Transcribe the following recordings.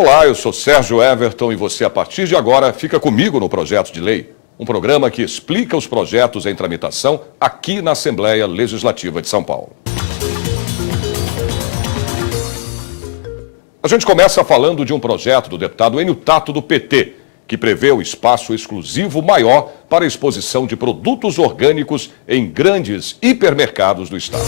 Olá, eu sou Sérgio Everton e você, a partir de agora, fica comigo no Projeto de Lei. Um programa que explica os projetos em tramitação aqui na Assembleia Legislativa de São Paulo. A gente começa falando de um projeto do deputado Enio Tato, do PT, que prevê o espaço exclusivo maior para a exposição de produtos orgânicos em grandes hipermercados do estado.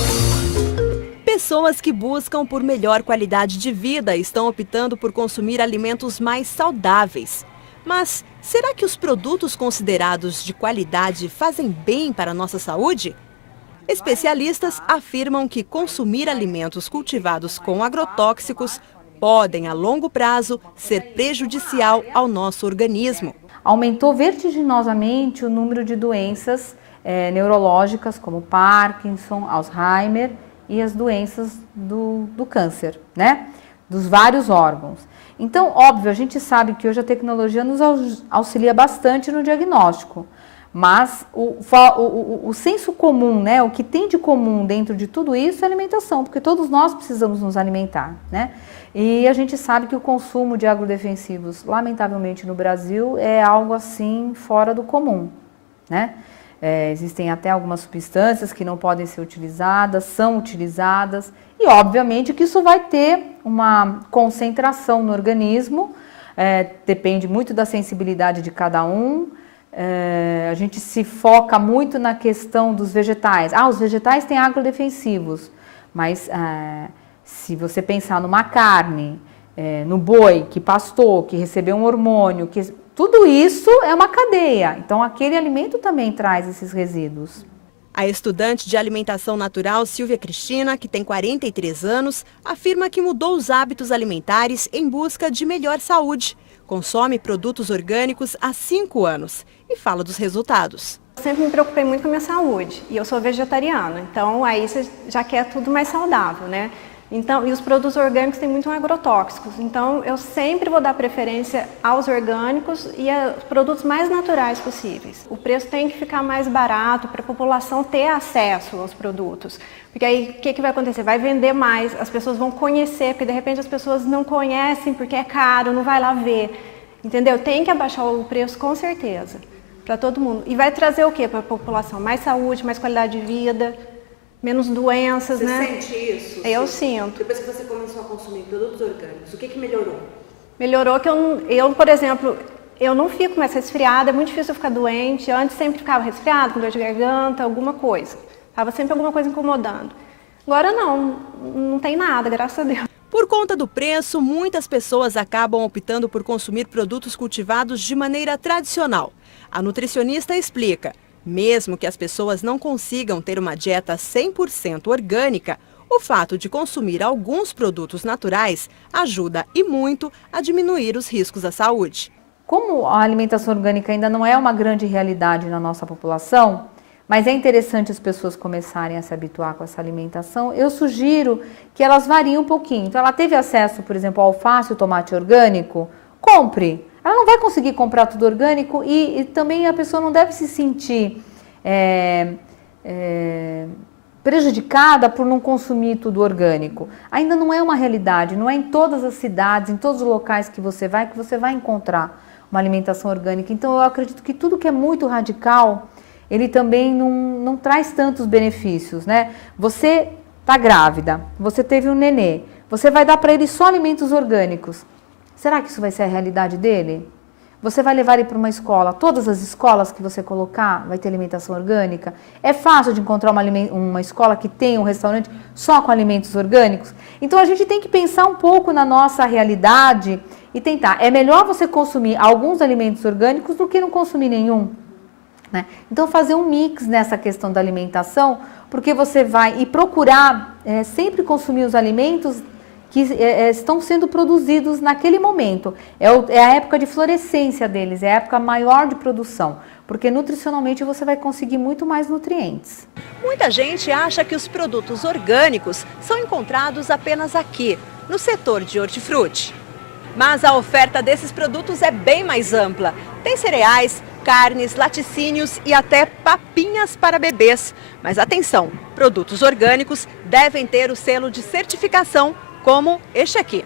Pessoas que buscam por melhor qualidade de vida estão optando por consumir alimentos mais saudáveis. Mas será que os produtos considerados de qualidade fazem bem para a nossa saúde? Especialistas afirmam que consumir alimentos cultivados com agrotóxicos podem, a longo prazo, ser prejudicial ao nosso organismo. Aumentou vertiginosamente o número de doenças neurológicas como Parkinson, Alzheimer e as doenças do câncer, né? Dos vários órgãos. Então, óbvio, a gente sabe que hoje a tecnologia nos auxilia bastante no diagnóstico, mas o senso comum, né? O que tem de comum dentro de tudo isso é a alimentação, porque todos nós precisamos nos alimentar, né? E a gente sabe que o consumo de agrodefensivos, lamentavelmente no Brasil, é algo assim fora do comum, né? Existem até algumas substâncias que não podem ser utilizadas, são utilizadas, e obviamente que isso vai ter uma concentração no organismo, depende muito da sensibilidade de cada um. A gente se foca muito na questão dos vegetais. Os vegetais têm agrodefensivos, mas se você pensar numa carne, no boi que pastou, que recebeu um hormônio, tudo isso é uma cadeia. Então, aquele alimento também traz esses resíduos. A estudante de alimentação natural Silvia Cristina, que tem 43 anos, afirma que mudou os hábitos alimentares em busca de melhor saúde. Consome produtos orgânicos há 5 anos e fala dos resultados. Eu sempre me preocupei muito com a minha saúde e eu sou vegetariana, então aí você já quer tudo mais saudável, né? Então, e os produtos orgânicos têm muito agrotóxicos, então eu sempre vou dar preferência aos orgânicos e aos produtos mais naturais possíveis. O preço tem que ficar mais barato para a população ter acesso aos produtos, porque aí o que vai acontecer? Vai vender mais, as pessoas vão conhecer, porque de repente as pessoas não conhecem porque é caro, não vai lá ver, entendeu? Tem que abaixar o preço com certeza, para todo mundo. E vai trazer o que para a população? Mais saúde, mais qualidade de vida, menos doenças, você, né? Você sente isso? Eu sinto. Depois que você começou a consumir produtos orgânicos, o que melhorou? Melhorou que eu, por exemplo, eu não fico mais resfriada, é muito difícil eu ficar doente. Antes sempre ficava resfriada, com dor de garganta, alguma coisa. Tava sempre alguma coisa incomodando. Agora não tem nada, graças a Deus. Por conta do preço, muitas pessoas acabam optando por consumir produtos cultivados de maneira tradicional. A nutricionista explica: mesmo que as pessoas não consigam ter uma dieta 100% orgânica, o fato de consumir alguns produtos naturais ajuda e muito a diminuir os riscos à saúde. Como a alimentação orgânica ainda não é uma grande realidade na nossa população, mas é interessante as pessoas começarem a se habituar com essa alimentação, eu sugiro que elas variem um pouquinho. Então, ela teve acesso, por exemplo, ao alface, o tomate orgânico, compre. Ela não vai conseguir comprar tudo orgânico e também a pessoa não deve se sentir prejudicada por não consumir tudo orgânico. Ainda não é uma realidade, não é em todas as cidades, em todos os locais que você vai encontrar uma alimentação orgânica. Então eu acredito que tudo que é muito radical, ele também não traz tantos benefícios, né? Você está grávida, você teve um nenê, você vai dar para ele só alimentos orgânicos. Será que isso vai ser a realidade dele? Você vai levar ele para uma escola, todas as escolas que você colocar vai ter alimentação orgânica? É fácil de encontrar uma escola que tenha um restaurante só com alimentos orgânicos? Então a gente tem que pensar um pouco na nossa realidade e tentar. É melhor você consumir alguns alimentos orgânicos do que não consumir nenhum, né? Então fazer um mix nessa questão da alimentação, porque você vai procurar sempre consumir os alimentos que estão sendo produzidos naquele momento. É a época de florescência deles, é a época maior de produção, porque nutricionalmente você vai conseguir muito mais nutrientes. Muita gente acha que os produtos orgânicos são encontrados apenas aqui, no setor de hortifruti. Mas a oferta desses produtos é bem mais ampla. Tem cereais, carnes, laticínios e até papinhas para bebês. Mas atenção, produtos orgânicos devem ter o selo de certificação, como este aqui.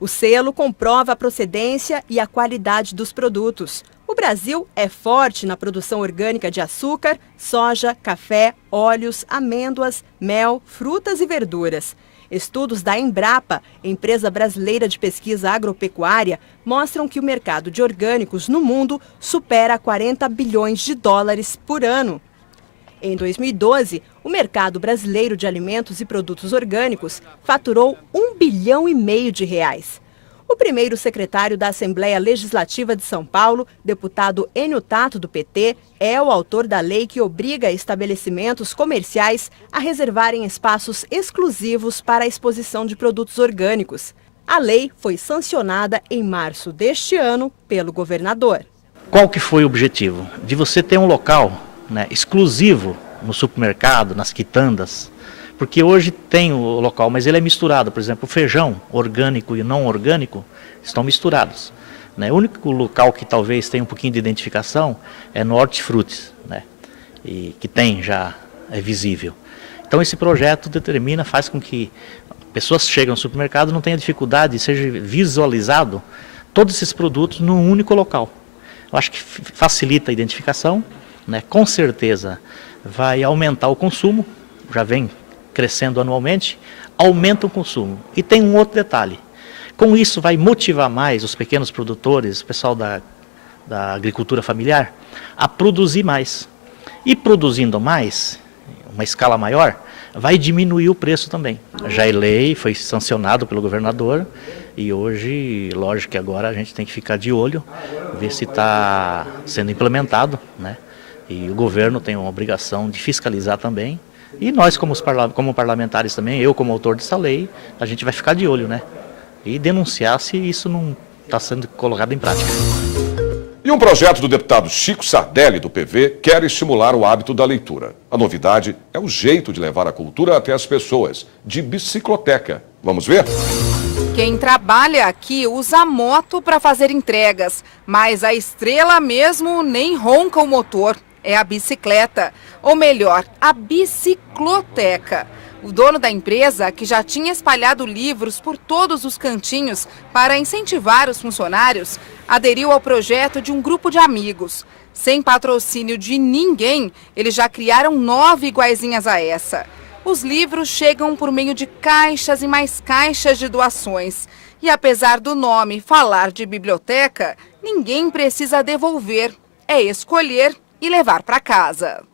O selo comprova a procedência e a qualidade dos produtos. O Brasil é forte na produção orgânica de açúcar, soja, café, óleos, amêndoas, mel, frutas e verduras. Estudos da Embrapa, empresa brasileira de pesquisa agropecuária, mostram que o mercado de orgânicos no mundo supera 40 bilhões de dólares por ano. Em 2012, o mercado brasileiro de alimentos e produtos orgânicos faturou R$ 1,5 bilhão de reais. O primeiro secretário da Assembleia Legislativa de São Paulo, deputado Enio Tato, do PT, é o autor da lei que obriga estabelecimentos comerciais a reservarem espaços exclusivos para a exposição de produtos orgânicos. A lei foi sancionada em março deste ano pelo governador. Qual que foi o objetivo? De você ter um local, exclusivo no supermercado, nas quitandas, porque hoje tem o local, mas ele é misturado. Por exemplo, o feijão orgânico e não orgânico estão misturados. O único local que talvez tenha um pouquinho de identificação é no hortifrutis, e que tem já, é visível. Então esse projeto faz com que pessoas que chegam no supermercado não tenham dificuldade de seja visualizado todos esses produtos num único local. Eu acho que facilita a identificação, com certeza vai aumentar o consumo, já vem crescendo anualmente, aumenta o consumo. E tem um outro detalhe, com isso vai motivar mais os pequenos produtores, o pessoal da agricultura familiar, a produzir mais. E produzindo mais, uma escala maior, vai diminuir o preço também. Já é lei, foi sancionado pelo governador e hoje, lógico que agora a gente tem que ficar de olho, ver se está sendo implementado, E o governo tem uma obrigação de fiscalizar também. E nós, como parlamentares também, eu como autor dessa lei, a gente vai ficar de olho, E denunciar se isso não está sendo colocado em prática. E um projeto do deputado Chico Sardelli, do PV, quer estimular o hábito da leitura. A novidade é o jeito de levar a cultura até as pessoas, de bicicloteca. Vamos ver? Quem trabalha aqui usa moto para fazer entregas, mas a estrela mesmo nem ronca o motor. É a bicicleta, ou melhor, a bicicloteca. O dono da empresa, que já tinha espalhado livros por todos os cantinhos para incentivar os funcionários, aderiu ao projeto de um grupo de amigos. Sem patrocínio de ninguém, eles já criaram 9 iguaizinhas a essa. Os livros chegam por meio de caixas e mais caixas de doações. E apesar do nome falar de biblioteca, ninguém precisa devolver. É escolher e levar para casa.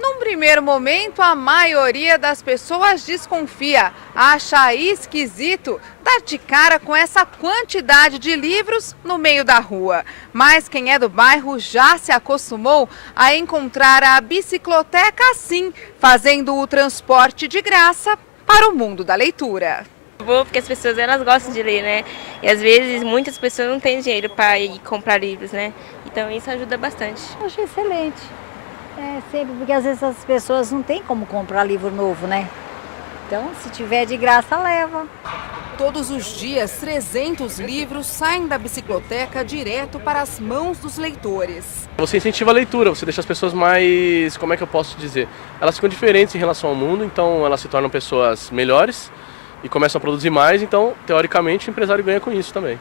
Num primeiro momento, a maioria das pessoas desconfia, acha esquisito dar de cara com essa quantidade de livros no meio da rua. Mas quem é do bairro já se acostumou a encontrar a bicicloteca assim, fazendo o transporte de graça para o mundo da leitura. Vou porque as pessoas elas gostam de ler, E às vezes muitas pessoas não têm dinheiro para ir comprar livros, Então isso ajuda bastante. Eu achei excelente. Sempre, porque às vezes as pessoas não têm como comprar livro novo, Então, se tiver de graça, leva. Todos os dias, 300 livros saem da bicicloteca direto para as mãos dos leitores. Você incentiva a leitura, você deixa as pessoas mais, como é que eu posso dizer? Elas ficam diferentes em relação ao mundo, então elas se tornam pessoas melhores e começam a produzir mais, então, teoricamente, o empresário ganha com isso também.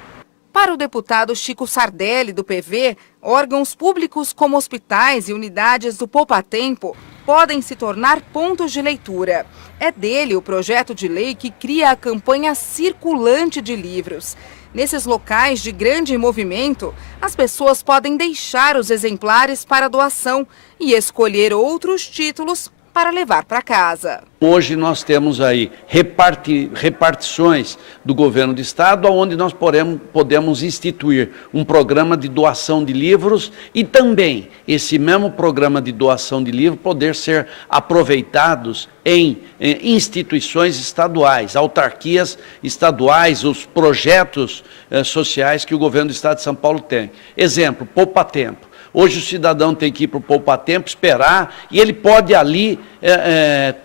Para o deputado Chico Sardelli, do PV, órgãos públicos como hospitais e unidades do Poupa Tempo podem se tornar pontos de leitura. É dele o projeto de lei que cria a campanha circulante de livros. Nesses locais de grande movimento, as pessoas podem deixar os exemplares para doação e escolher outros títulos para levar para casa. Hoje nós temos aí repartições do governo do estado, onde nós podemos instituir um programa de doação de livros e também esse mesmo programa de doação de livros poder ser aproveitados em instituições estaduais, autarquias estaduais, os projetos sociais que o governo do estado de São Paulo tem. Exemplo, Poupa Tempo. Hoje o cidadão tem que ir para o Poupa Tempo, esperar, e ele pode ali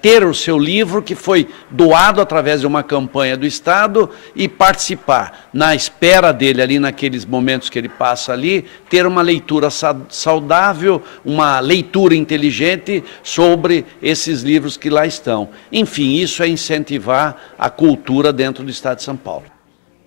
ter o seu livro que foi doado através de uma campanha do Estado e participar. Na espera dele ali, naqueles momentos que ele passa ali, ter uma leitura saudável, uma leitura inteligente sobre esses livros que lá estão. Enfim, isso é incentivar a cultura dentro do Estado de São Paulo.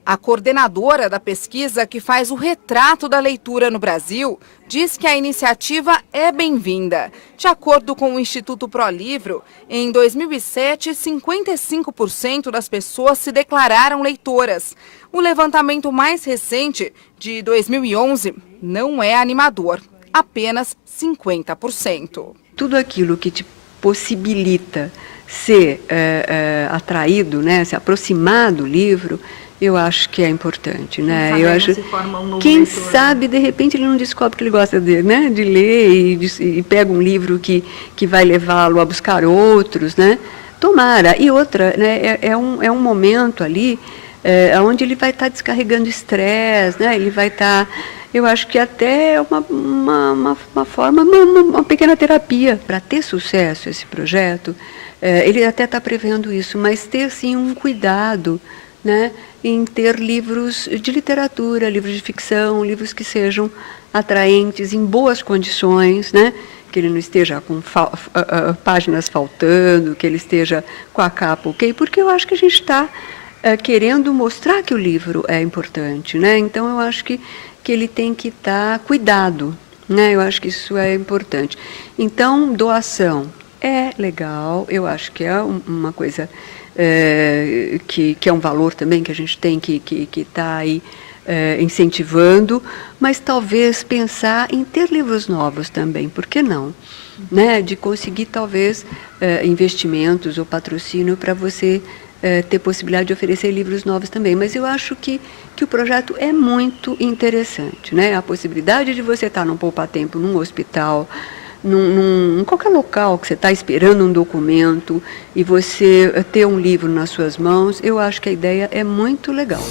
A coordenadora da pesquisa, que faz o retrato da leitura no Brasil, diz que a iniciativa é bem-vinda. De acordo com o Instituto ProLivro, em 2007, 55% das pessoas se declararam leitoras. O levantamento mais recente, de 2011, não é animador, apenas 50%. Tudo aquilo que te possibilita ser atraído, né, se aproximar do livro, eu acho que é importante, né? Eu acho, quem sabe, de repente, ele não descobre que ele gosta de, né, de ler e pega um livro que vai levá-lo a buscar outros, né? Tomara. E outra, né, é um momento ali onde ele vai estar descarregando estresse, né? Ele vai estar, eu acho que até uma forma, uma pequena terapia. Para ter sucesso esse projeto, ele até está prevendo isso, mas ter, sim, um cuidado, né, em ter livros de literatura, livros de ficção, livros que sejam atraentes, em boas condições, né, que ele não esteja com páginas faltando, que ele esteja com a capa ok, porque eu acho que a gente está querendo mostrar que o livro é importante, né? Então eu acho que ele tem que estar cuidado, né? Eu acho que isso é importante. Então, doação é legal, eu acho que é uma coisa que é um valor também que a gente tem que estar aí incentivando, mas talvez pensar em ter livros novos também, por que não? Né? De conseguir talvez investimentos ou patrocínio para você ter possibilidade de oferecer livros novos também. Mas eu acho que o projeto é muito interessante, né? A possibilidade de você estar num poupa-tempo, num hospital, em qualquer local que você está esperando um documento e você ter um livro nas suas mãos, eu acho que a ideia é muito legal.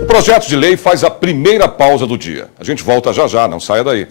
O projeto de lei faz a primeira pausa do dia. A gente volta já já, não saia daí.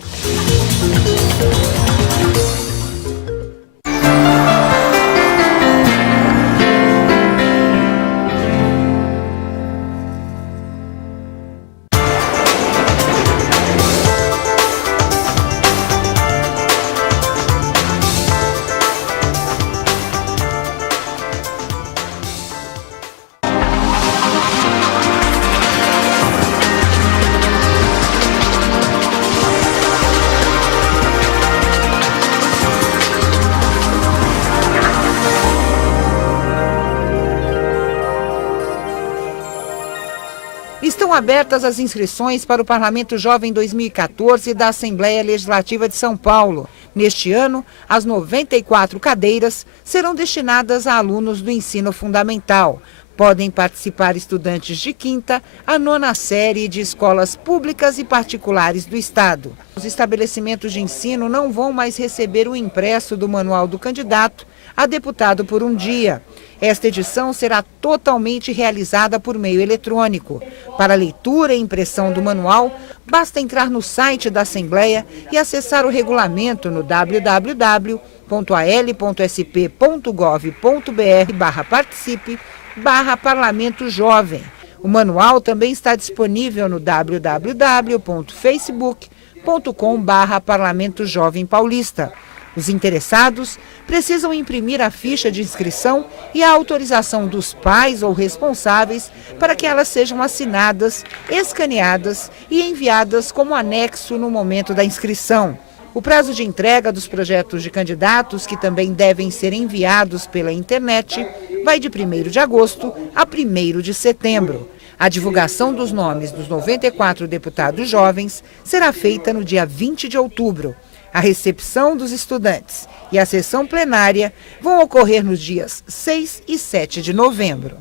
Estão abertas as inscrições para o Parlamento Jovem 2014 da Assembleia Legislativa de São Paulo. Neste ano, as 94 cadeiras serão destinadas a alunos do ensino fundamental. Podem participar estudantes de 5ª a 9ª série de escolas públicas e particulares do Estado. Os estabelecimentos de ensino não vão mais receber o impresso do manual do candidato a deputado por um dia. Esta edição será totalmente realizada por meio eletrônico. Para leitura e impressão do manual, basta entrar no site da Assembleia e acessar o regulamento no www.al.sp.gov.br/participe/Parlamento Jovem. O manual também está disponível no www.facebook.com/Parlamento Jovem Paulista. Os interessados precisam imprimir a ficha de inscrição e a autorização dos pais ou responsáveis para que elas sejam assinadas, escaneadas e enviadas como anexo no momento da inscrição. O prazo de entrega dos projetos de candidatos, que também devem ser enviados pela internet, vai de 1º de agosto a 1º de setembro. A divulgação dos nomes dos 94 deputados jovens será feita no dia 20 de outubro. A recepção dos estudantes e a sessão plenária vão ocorrer nos dias 6 e 7 de novembro.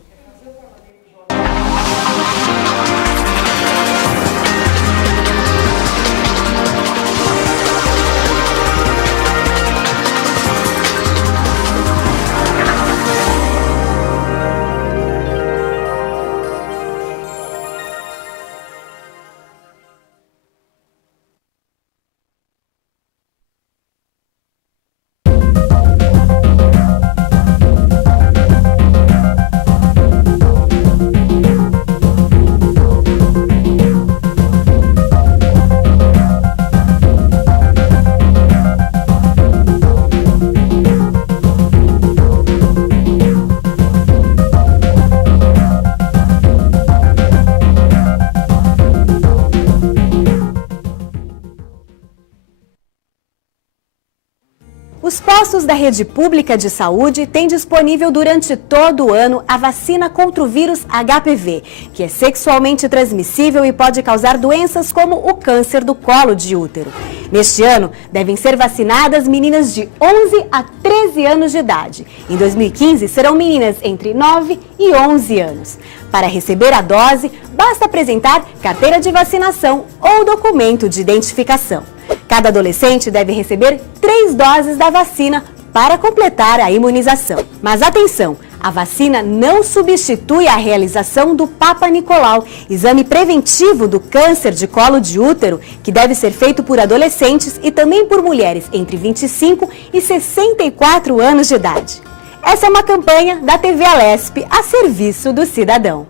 postos da rede pública de saúde têm disponível durante todo o ano a vacina contra o vírus HPV, que é sexualmente transmissível e pode causar doenças como o câncer do colo de útero. Neste ano, devem ser vacinadas meninas de 11 a 13 anos de idade. Em 2015, serão meninas entre 9 e 11 anos. Para receber a dose, basta apresentar carteira de vacinação ou documento de identificação. Cada adolescente deve receber 3 doses da vacina para completar a imunização. Mas atenção, a vacina não substitui a realização do Papa Nicolau, exame preventivo do câncer de colo de útero, que deve ser feito por adolescentes e também por mulheres entre 25 e 64 anos de idade. Essa é uma campanha da TV Alesp a serviço do cidadão.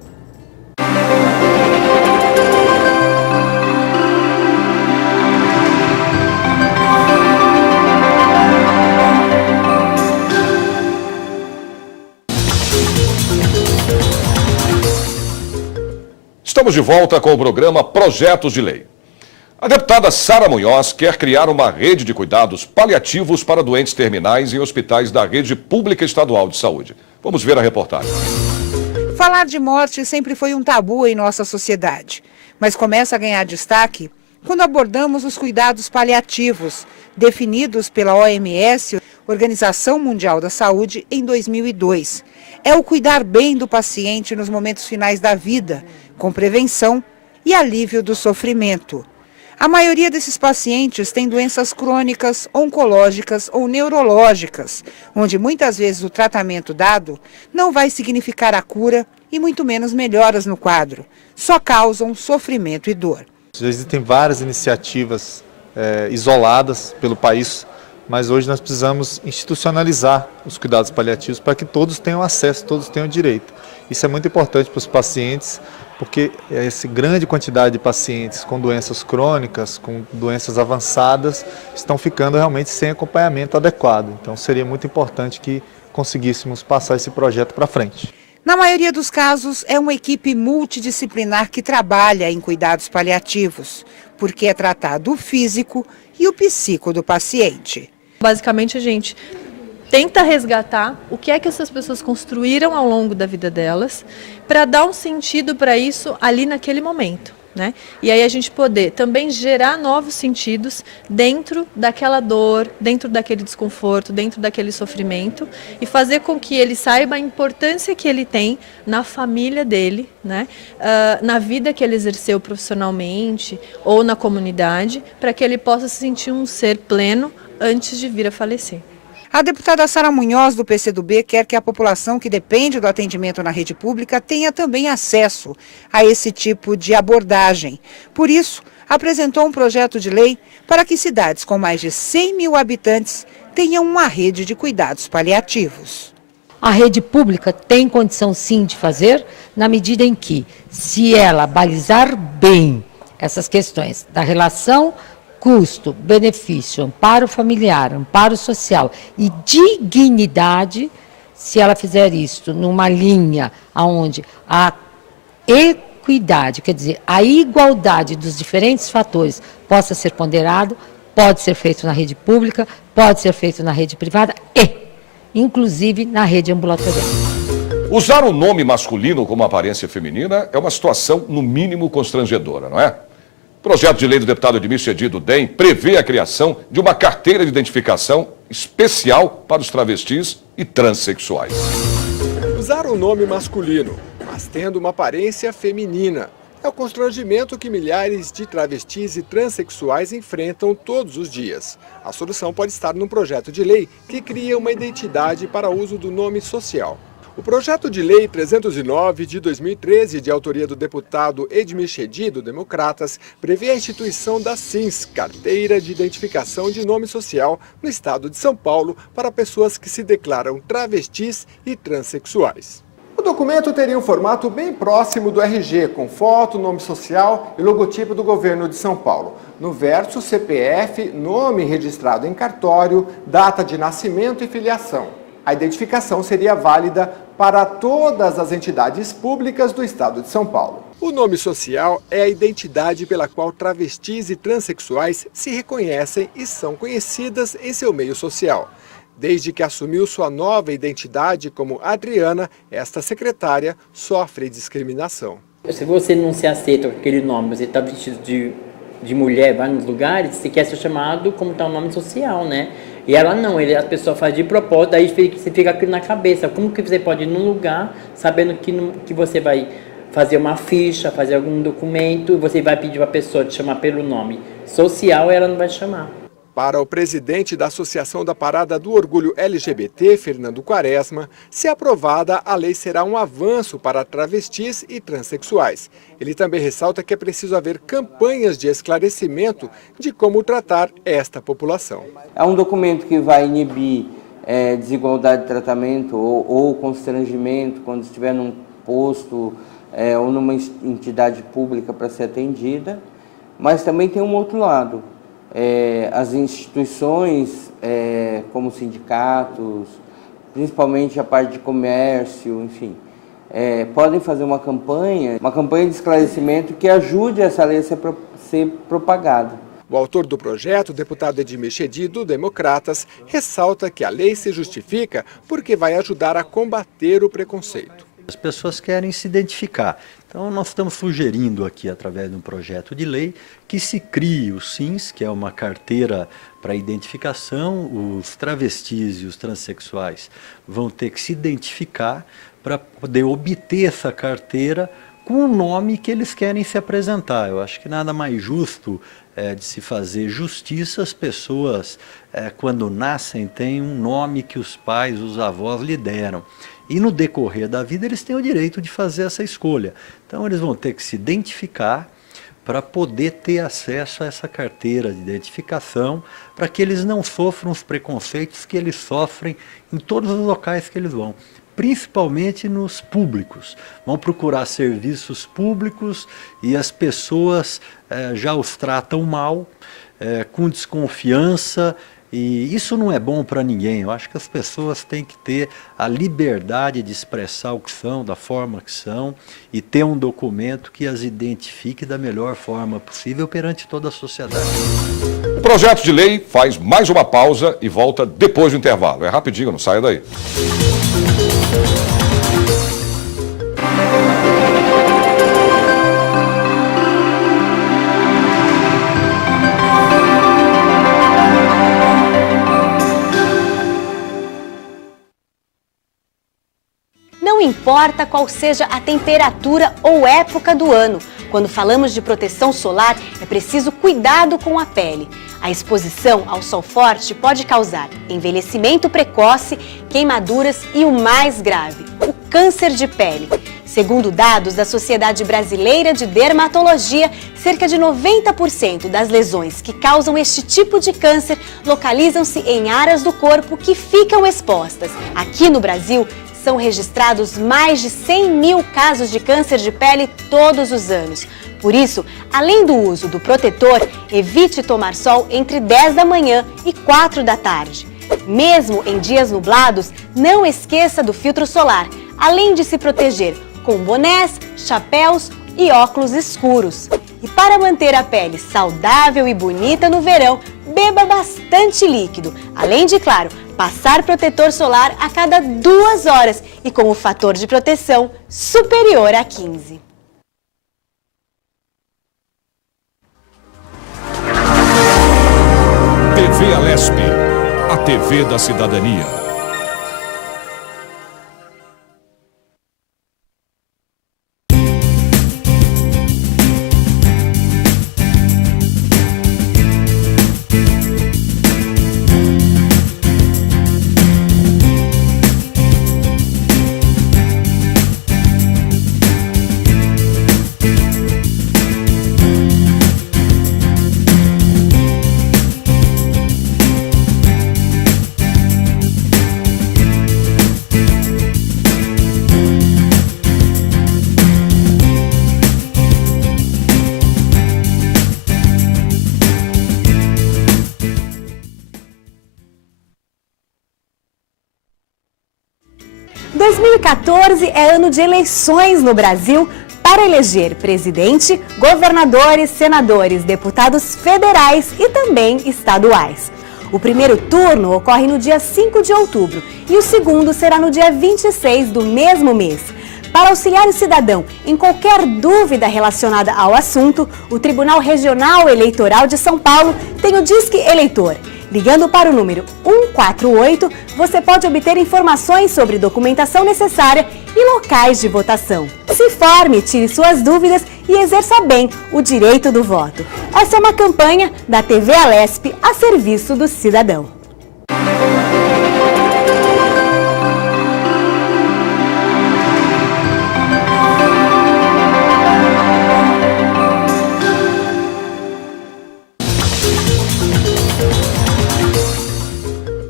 Estamos de volta com o programa Projetos de Lei. A deputada Sara Munhoz quer criar uma rede de cuidados paliativos para doentes terminais em hospitais da rede pública estadual de saúde. Vamos ver a reportagem. Falar de morte sempre foi um tabu em nossa sociedade, mas começa a ganhar destaque quando abordamos os cuidados paliativos, definidos pela OMS, Organização Mundial da Saúde, em 2002. É o cuidar bem do paciente nos momentos finais da vida, com prevenção e alívio do sofrimento. A maioria desses pacientes tem doenças crônicas, oncológicas ou neurológicas, onde muitas vezes o tratamento dado não vai significar a cura e muito menos melhoras no quadro, só causam sofrimento e dor. Existem várias iniciativas isoladas pelo país, mas hoje nós precisamos institucionalizar os cuidados paliativos para que todos tenham acesso, todos tenham direito. Isso é muito importante para os pacientes, porque essa grande quantidade de pacientes com doenças crônicas, com doenças avançadas, estão ficando realmente sem acompanhamento adequado. Então seria muito importante que conseguíssemos passar esse projeto para frente. Na maioria dos casos, é uma equipe multidisciplinar que trabalha em cuidados paliativos, porque é tratado o físico e o psíquico do paciente. Basicamente, a gente tenta resgatar o que é que essas pessoas construíram ao longo da vida delas, para dar um sentido para isso ali naquele momento, né? E aí a gente poder também gerar novos sentidos dentro daquela dor, dentro daquele desconforto, dentro daquele sofrimento, e fazer com que ele saiba a importância que ele tem na família dele, né? Na vida que ele exerceu profissionalmente ou na comunidade, para que ele possa se sentir um ser pleno antes de vir a falecer. A deputada Sara Munhoz, do PCdoB, quer que a população que depende do atendimento na rede pública tenha também acesso a esse tipo de abordagem. Por isso, apresentou um projeto de lei para que cidades com mais de 100 mil habitantes tenham uma rede de cuidados paliativos. A rede pública tem condição, sim, de fazer, na medida em que, se ela balizar bem essas questões da relação custo, benefício, amparo familiar, amparo social e dignidade, se ela fizer isso numa linha onde a equidade, quer dizer, a igualdade dos diferentes fatores possa ser ponderado, pode ser feito na rede pública, pode ser feito na rede privada e, inclusive, na rede ambulatorial. Usar o nome masculino como aparência feminina é uma situação, no mínimo, constrangedora, não é? O projeto de lei do deputado Edmilson Edi do DEM prevê a criação de uma carteira de identificação especial para os travestis e transexuais. Usar o nome masculino, mas tendo uma aparência feminina, é o constrangimento que milhares de travestis e transexuais enfrentam todos os dias. A solução pode estar num projeto de lei que cria uma identidade para uso do nome social. O projeto de lei 309 de 2013, de autoria do deputado Edmilson Edi, do Democratas, prevê a instituição da CINS, Carteira de Identificação de Nome Social, no estado de São Paulo, para pessoas que se declaram travestis e transexuais. O documento teria um formato bem próximo do RG, com foto, nome social e logotipo do governo de São Paulo. No verso, CPF, nome registrado em cartório, data de nascimento e filiação. A identificação seria válida para todas as entidades públicas do estado de São Paulo. O nome social é a identidade pela qual travestis e transexuais se reconhecem e são conhecidas em seu meio social. Desde que assumiu sua nova identidade como Adriana, esta secretária sofre discriminação. Se você não se aceita com aquele nome, você está vestido de mulher, vai nos lugares, você quer ser chamado como está o nome social, né? E ela não, a pessoa faz de propósito, aí você fica aquilo na cabeça. Como que você pode ir num lugar sabendo que você vai fazer uma ficha, fazer algum documento, você vai pedir para a pessoa te chamar pelo nome social, ela não vai chamar. Para o presidente da Associação da Parada do Orgulho LGBT, Fernando Quaresma, se aprovada, a lei será um avanço para travestis e transexuais. Ele também ressalta que é preciso haver campanhas de esclarecimento de como tratar esta população. É um documento que vai inibir desigualdade de tratamento ou constrangimento quando estiver num posto ou numa entidade pública para ser atendida, mas também tem um outro lado. As instituições, como sindicatos, principalmente a parte de comércio, enfim, podem fazer uma campanha de esclarecimento que ajude essa lei a ser propagada. O autor do projeto, o deputado Edmir Chedi, do Democratas, ressalta que a lei se justifica porque vai ajudar a combater o preconceito. As pessoas querem se identificar. Então, nós estamos sugerindo aqui, através de um projeto de lei, que se crie o SINS, que é uma carteira para identificação. Os travestis e os transexuais vão ter que se identificar para poder obter essa carteira com o nome que eles querem se apresentar. Eu acho que nada mais justo de se fazer justiça. As pessoas, quando nascem, têm um nome que os pais, os avós lhe deram. E no decorrer da vida eles têm o direito de fazer essa escolha. Então eles vão ter que se identificar para poder ter acesso a essa carteira de identificação, para que eles não sofram os preconceitos que eles sofrem em todos os locais que eles vão, principalmente nos públicos. Vão procurar serviços públicos e as pessoas já os tratam mal, com desconfiança. E isso não é bom para ninguém. Eu acho que as pessoas têm que ter a liberdade de expressar o que são, da forma que são, e ter um documento que as identifique da melhor forma possível perante toda a sociedade. O projeto de lei faz mais uma pausa e volta depois do intervalo. É rapidinho, não saia daí. Não importa qual seja a temperatura ou época do ano, quando falamos de proteção solar, é preciso cuidado com a pele. A exposição ao sol forte pode causar envelhecimento precoce, queimaduras e o mais grave, o câncer de pele. Segundo dados da Sociedade Brasileira de Dermatologia, cerca de 90% das lesões que causam este tipo de câncer localizam-se em áreas do corpo que ficam expostas. Aqui no Brasil, são registrados mais de 100 mil casos de câncer de pele todos os anos. Por isso, além do uso do protetor, evite tomar sol entre 10 da manhã e 4 da tarde. Mesmo em dias nublados, não esqueça do filtro solar, além de se proteger com bonés, chapéus e óculos escuros. E para manter a pele saudável e bonita no verão, beba bastante líquido, além de, claro, passar protetor solar a cada 2 horas e com o fator de proteção superior a 15. TV Alesp, a TV da cidadania. Em 2014 é ano de eleições no Brasil para eleger presidente, governadores, senadores, deputados federais e também estaduais. O primeiro turno ocorre no dia 5 de outubro e o segundo será no dia 26 do mesmo mês. Para auxiliar o cidadão em qualquer dúvida relacionada ao assunto, o Tribunal Regional Eleitoral de São Paulo tem o Disque Eleitor. Ligando para o número 148, você pode obter informações sobre documentação necessária e locais de votação. Se informe, tire suas dúvidas e exerça bem o direito do voto. Essa é uma campanha da TV Alesp a serviço do cidadão.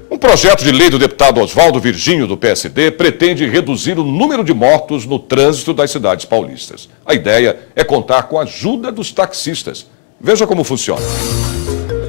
Um projeto de lei do deputado Oswaldo Virgínio, do PSD, pretende reduzir o número de mortos no trânsito das cidades paulistas. A ideia é contar com a ajuda dos taxistas. Veja como funciona.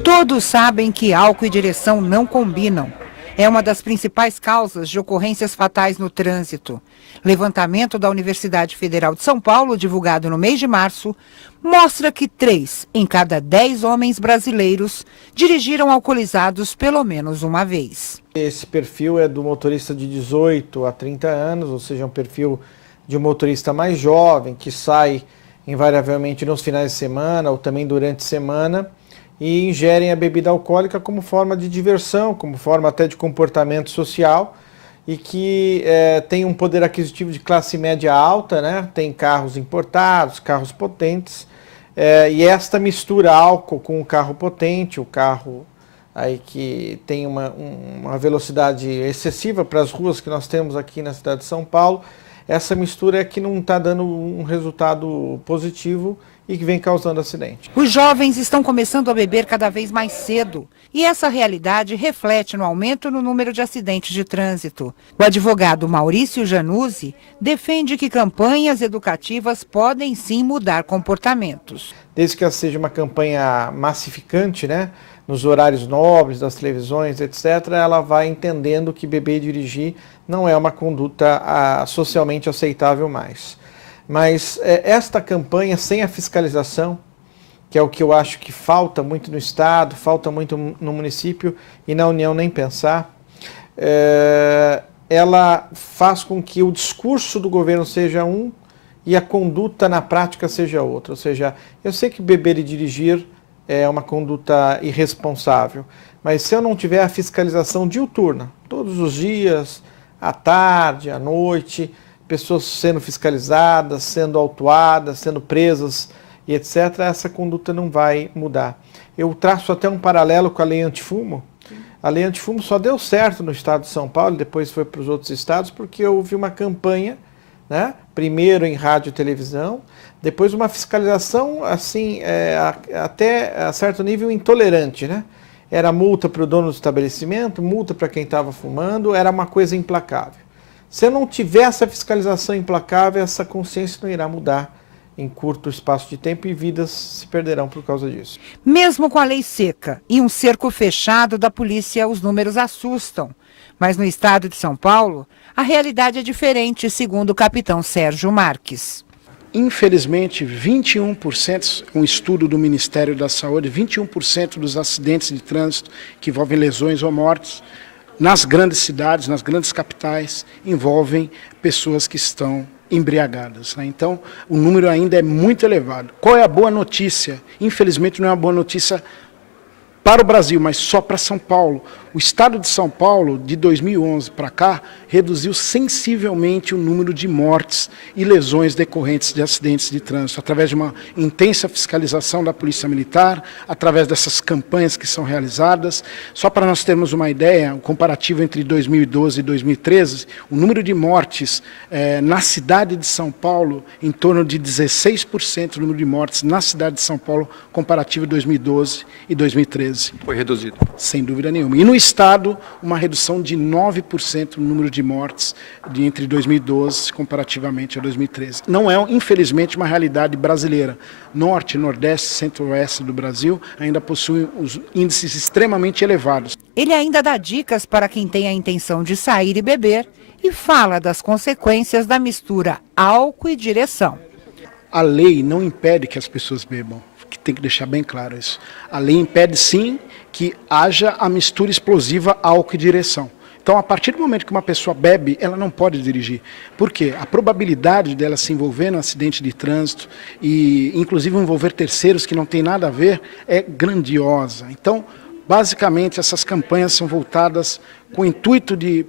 Todos sabem que álcool e direção não combinam. É uma das principais causas de ocorrências fatais no trânsito. Levantamento da Universidade Federal de São Paulo, divulgado no mês de março, mostra que 3 em cada 10 homens brasileiros dirigiram alcoolizados pelo menos uma vez. Esse perfil é do motorista de 18 a 30 anos, ou seja, um perfil de um motorista mais jovem, que sai invariavelmente nos finais de semana ou também durante a semana e ingerem a bebida alcoólica como forma de diversão, como forma até de comportamento social, e que tem um poder aquisitivo de classe média alta, né? Tem carros importados, carros potentes, e esta mistura álcool com o carro potente, o carro aí que tem uma velocidade excessiva para as ruas que nós temos aqui na cidade de São Paulo, essa mistura é que não está dando um resultado positivo e que vem causando acidente. Os jovens estão começando a beber cada vez mais cedo e essa realidade reflete no aumento no número de acidentes de trânsito. O advogado Maurício Januzzi defende que campanhas educativas podem sim mudar comportamentos. Desde que seja uma campanha massificante, né, nos horários nobres das televisões, etc., ela vai entendendo que beber e dirigir não é uma conduta socialmente aceitável mais. Mas esta campanha sem a fiscalização, que é o que eu acho que falta muito no Estado, falta muito no município e na União nem pensar, ela faz com que o discurso do governo seja um e a conduta na prática seja outra. Ou seja, eu sei que beber e dirigir é uma conduta irresponsável, mas se eu não tiver a fiscalização diuturna, todos os dias, à tarde, à noite, pessoas sendo fiscalizadas, sendo autuadas, sendo presas e etc., essa conduta não vai mudar. Eu traço até um paralelo com a lei antifumo. A lei antifumo só deu certo no estado de São Paulo, depois foi para os outros estados, porque houve uma campanha, né? Primeiro em rádio e televisão, depois uma fiscalização assim, até a certo nível intolerante, né? Era multa para o dono do estabelecimento, multa para quem estava fumando, era uma coisa implacável. Se eu não tiver essa fiscalização implacável, essa consciência não irá mudar em curto espaço de tempo e vidas se perderão por causa disso. Mesmo com a lei seca e um cerco fechado da polícia, os números assustam. Mas no estado de São Paulo, a realidade é diferente, segundo o capitão Sérgio Marques. Infelizmente, 21%, um estudo do Ministério da Saúde, 21% dos acidentes de trânsito que envolvem lesões ou mortes nas grandes cidades, nas grandes capitais, envolvem pessoas que estão embriagadas, né? Então, o número ainda é muito elevado. Qual é a boa notícia? Infelizmente, não é uma boa notícia para o Brasil, mas só para São Paulo. O estado de São Paulo, de 2011 para cá, reduziu sensivelmente o número de mortes e lesões decorrentes de acidentes de trânsito, através de uma intensa fiscalização da Polícia Militar, através dessas campanhas que são realizadas. Só para nós termos uma ideia, o comparativo entre 2012 e 2013, o número de mortes na cidade de São Paulo, em torno de 16% do número de mortes na cidade de São Paulo, comparativo 2012 e 2013. Foi reduzido. Sem dúvida nenhuma. E no estado, uma redução de 9% no número de mortes entre 2012 comparativamente a 2013. Não é, infelizmente, uma realidade brasileira. Norte, Nordeste, Centro-Oeste do Brasil ainda possuem os índices extremamente elevados. Ele ainda dá dicas para quem tem a intenção de sair e beber e fala das consequências da mistura álcool e direção. A lei não impede que as pessoas bebam. que tem que deixar bem claro isso. A lei impede sim que haja a mistura explosiva álcool e direção. Então, a partir do momento que uma pessoa bebe, ela não pode dirigir. Por quê? A probabilidade dela se envolver num acidente de trânsito e, inclusive, envolver terceiros que não tem nada a ver é grandiosa. Então, basicamente, essas campanhas são voltadas com o intuito de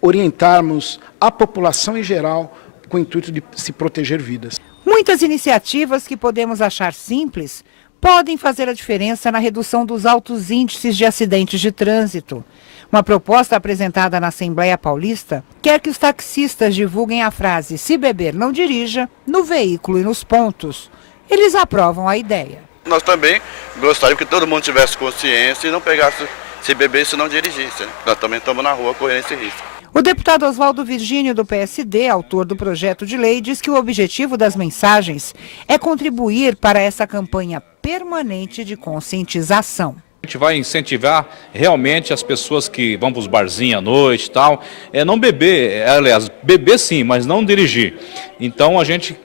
orientarmos a população em geral, com o intuito de se proteger vidas. Muitas iniciativas que podemos achar simples podem fazer a diferença na redução dos altos índices de acidentes de trânsito. Uma proposta apresentada na Assembleia Paulista quer que os taxistas divulguem a frase "se beber, não dirija" no veículo e nos pontos. Eles aprovam a ideia. Nós também gostaríamos que todo mundo tivesse consciência e não pegasse, se bebesse, não dirigisse. Nós também estamos na rua correndo esse risco. O deputado Oswaldo Virgínio, do PSD, autor do projeto de lei, diz que o objetivo das mensagens é contribuir para essa campanha permanente de conscientização. A gente vai incentivar realmente as pessoas que vão para os barzinhos à noite e tal, não beber, aliás, beber sim, mas não dirigir. Então a gente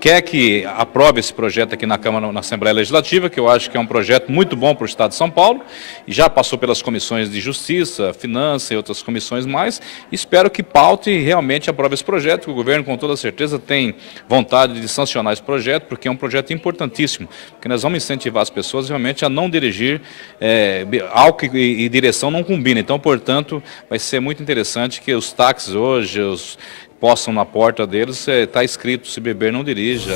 quer que aprove esse projeto aqui na Câmara, na Assembleia Legislativa, que eu acho que é um projeto muito bom para o Estado de São Paulo, e já passou pelas comissões de Justiça, Finanças e outras comissões mais. Espero que paute e realmente aprove esse projeto, que o governo com toda certeza tem vontade de sancionar esse projeto, porque é um projeto importantíssimo, porque nós vamos incentivar as pessoas realmente a não dirigir, álcool e direção não combinam. Então, portanto, vai ser muito interessante que os táxis hoje, possam na porta deles, está escrito "se beber, não dirija".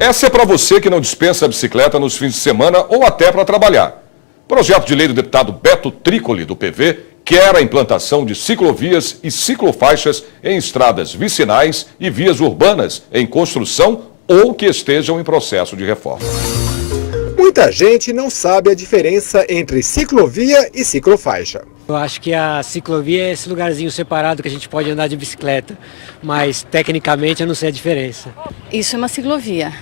Essa é para você que não dispensa a bicicleta nos fins de semana ou até para trabalhar. Projeto de lei do deputado Beto Trícoli, do PV, quer a implantação de ciclovias e ciclofaixas em estradas vicinais e vias urbanas em construção ou que estejam em processo de reforma. Muita gente não sabe a diferença entre ciclovia e ciclofaixa. Eu acho que a ciclovia é esse lugarzinho separado que a gente pode andar de bicicleta, mas tecnicamente eu não sei a diferença. Isso é uma ciclovia.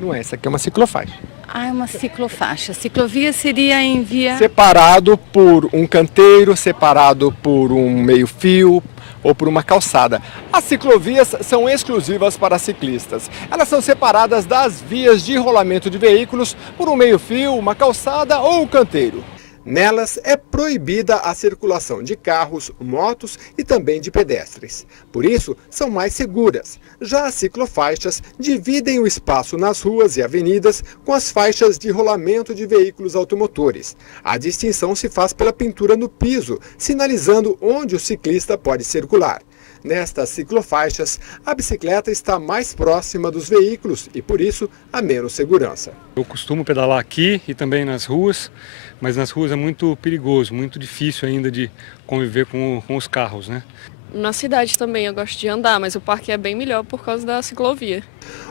Não é, essa aqui é uma ciclofaixa. Ah, é uma ciclofaixa. Ciclovia seria em via... Separado por um canteiro, separado por um meio-fio ou por uma calçada. As ciclovias são exclusivas para ciclistas. Elas são separadas das vias de rolamento de veículos por um meio-fio, uma calçada ou um canteiro. Nelas é proibida a circulação de carros, motos e também de pedestres. Por isso, são mais seguras. Já as ciclofaixas dividem o espaço nas ruas e avenidas com as faixas de rolamento de veículos automotores. A distinção se faz pela pintura no piso, sinalizando onde o ciclista pode circular. Nestas ciclofaixas, a bicicleta está mais próxima dos veículos e, por isso, há menos segurança. Eu costumo pedalar aqui e também nas ruas, mas nas ruas é muito perigoso, muito difícil ainda de conviver com os carros, né? Na cidade também eu gosto de andar, mas o parque é bem melhor por causa da ciclovia.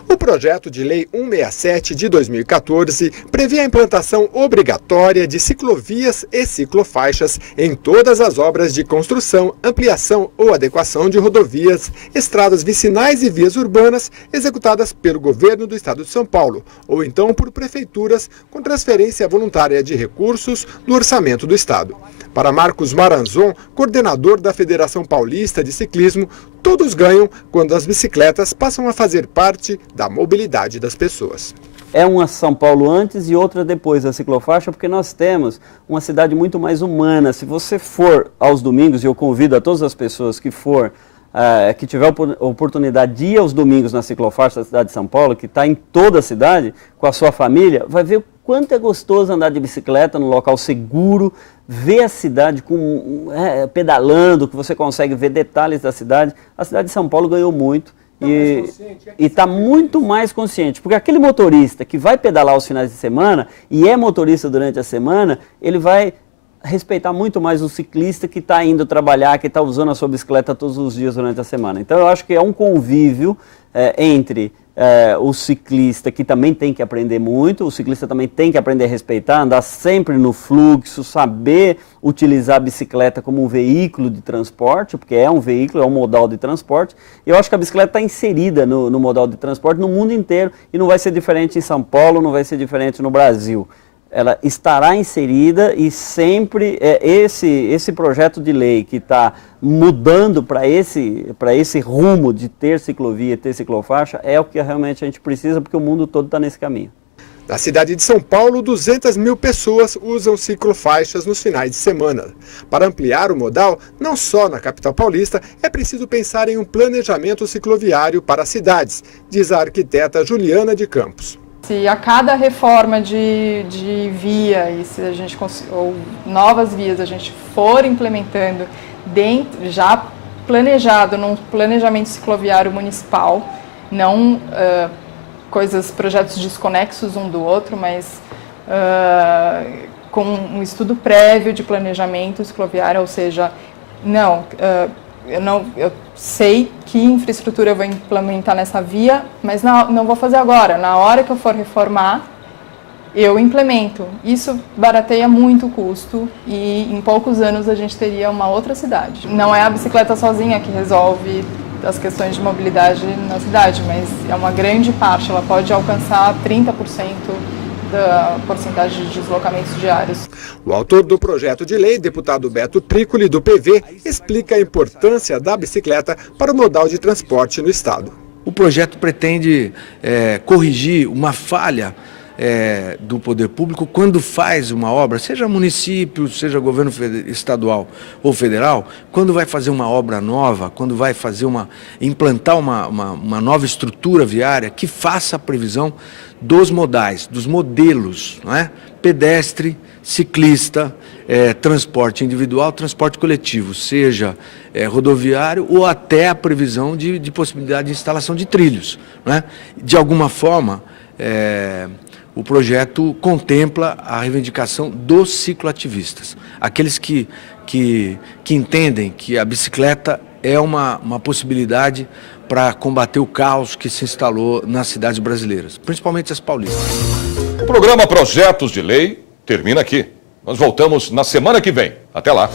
O projeto de lei 167 de 2014 prevê a implantação obrigatória de ciclovias e ciclofaixas em todas as obras de construção, ampliação ou adequação de rodovias, estradas vicinais e vias urbanas executadas pelo governo do estado de São Paulo, ou então por prefeituras com transferência voluntária de recursos do orçamento do estado. Para Marcos Maranzon, coordenador da Federação Paulista de Ciclismo, todos ganham quando as bicicletas passam a fazer parte da mobilidade das pessoas. É uma São Paulo antes e outra depois da ciclofaixa, porque nós temos uma cidade muito mais humana. Se você for aos domingos, e eu convido a todas as pessoas que tiver oportunidade de ir aos domingos na ciclofaixa da cidade de São Paulo, que está em toda a cidade, com a sua família, vai ver o quanto é gostoso andar de bicicleta num local seguro, ver a cidade pedalando, que você consegue ver detalhes da cidade. A cidade de São Paulo ganhou muito e está muito mais consciente, porque aquele motorista que vai pedalar aos finais de semana e é motorista durante a semana, ele vai respeitar muito mais o ciclista que está indo trabalhar, que está usando a sua bicicleta todos os dias durante a semana. Então eu acho que é um convívio entre o ciclista, que também tem que aprender muito, o ciclista também tem que aprender a respeitar, andar sempre no fluxo, saber utilizar a bicicleta como um veículo de transporte, porque é um veículo, é um modal de transporte. Eu acho que a bicicleta está inserida no modal de transporte no mundo inteiro e não vai ser diferente em São Paulo, não vai ser diferente no Brasil. Ela estará inserida e sempre esse projeto de lei que está mudando para esse rumo de ter ciclovia, ter ciclofaixa, é o que realmente a gente precisa, porque o mundo todo está nesse caminho. Na cidade de São Paulo, 200 mil pessoas usam ciclofaixas nos finais de semana. Para ampliar o modal, não só na capital paulista, é preciso pensar em um planejamento cicloviário para as cidades, diz a arquiteta Juliana de Campos. Se a cada reforma de via e se a gente ou novas vias a gente for implementando dentro, já planejado num planejamento cicloviário municipal, não projetos desconexos um do outro, mas com um estudo prévio de planejamento cicloviário, ou seja, eu sei que infraestrutura eu vou implementar nessa via, mas não vou fazer agora. Na hora que eu for reformar, eu implemento. Isso barateia muito o custo e em poucos anos a gente teria uma outra cidade. Não é a bicicleta sozinha que resolve as questões de mobilidade na cidade, mas é uma grande parte, ela pode alcançar 30% da porcentagem de deslocamentos diários. O autor do projeto de lei, deputado Beto Trícoli, do PV, explica a importância da bicicleta para o modal de transporte no estado. O projeto pretende corrigir uma falha do poder público quando faz uma obra, seja município, seja governo estadual ou federal, quando vai fazer uma obra nova, quando vai fazer implantar uma nova estrutura viária, que faça a previsão dos modais, dos modelos, não é? Pedestre, ciclista, transporte individual, transporte coletivo, seja rodoviário ou até a previsão de possibilidade de instalação de trilhos, não é? De alguma forma, o projeto contempla a reivindicação dos cicloativistas, aqueles que entendem que a bicicleta é uma possibilidade para combater o caos que se instalou nas cidades brasileiras, principalmente as paulistas. O programa Projetos de Lei termina aqui. Nós voltamos na semana que vem. Até lá.